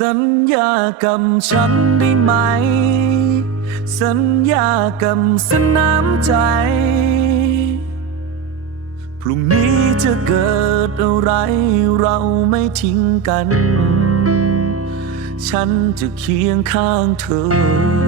สัญญากับฉันได้ไหม สัญญากับสนามใจ พรุ่งนี้จะเกิดอะไรเราไม่ทิ้งกัน ฉันจะเคียงข้างเธอ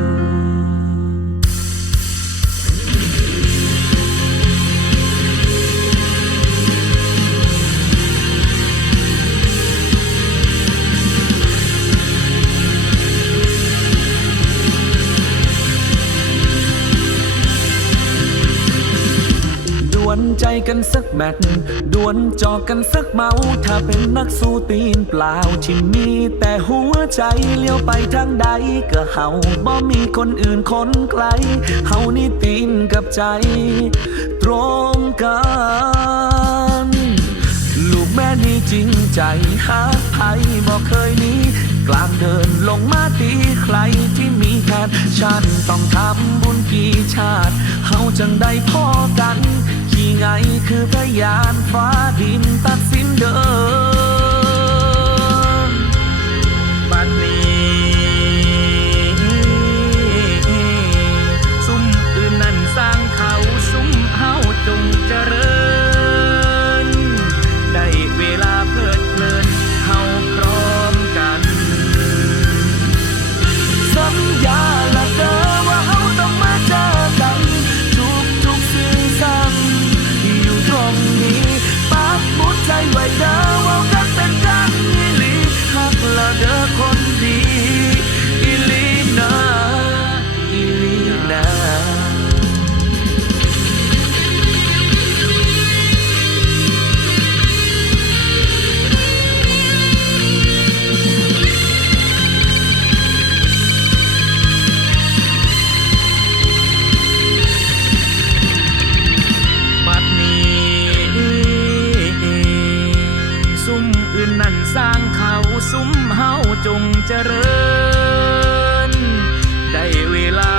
นใจกันสักแมตช์ดวนจอกกันสักเมา ถ้าเป็นนักสู้ตีนเปล่าที่มีแต่หัวใจเลี้ยวไปทางใดก็เฮาบ่มีคนอื่นคนไกล เฮานี่ตีนกับใจ ตรงกันลูกแม่นี่จริงใจฮักไผบอกเคยหนี้กลางเดินลงมาตีใครที่มีแค่ฉันต้องทำบุญกี่ชาติ เฮาจังได้พ่อกัน คือพยานฟ้าดินตัดสินเดิน นนั่นสร้างเขาซุ้มเฮาจงเจริญ ได้เวลา